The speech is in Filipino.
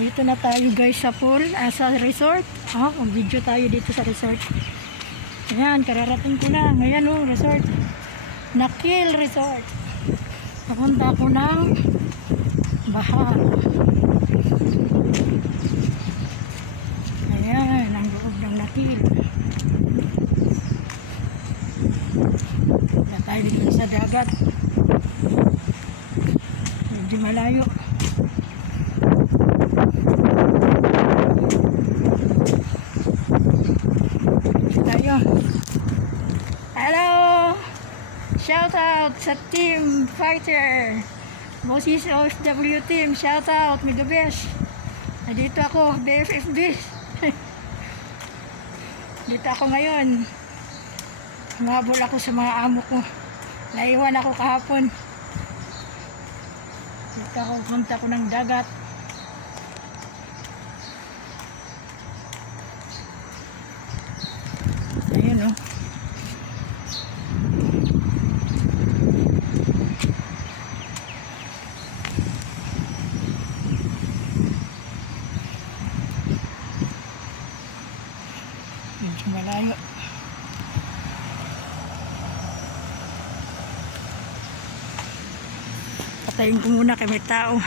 Dito na tayo guys sa pool, sa resort. Mag-video tayo dito sa resort. Ayan, kararating ko lang. Ayan resort. Nakil Resort. Papunta ako ng Baha. Ayan, ang loob ng Nakil. Punta tayo dito sa dagat. Medyo malayo. Hello! Shout out sa Team Fighter, Boses OFW Team. Shout out, mega best. Dito ako, BFFB. Dito ako ngayon. Humabol ako sa mga amo ko. Naiwan ako kahapon. Dito ako, punta ko ng dagat. Ayun medyo malayo. Patayin ko muna kay may tao.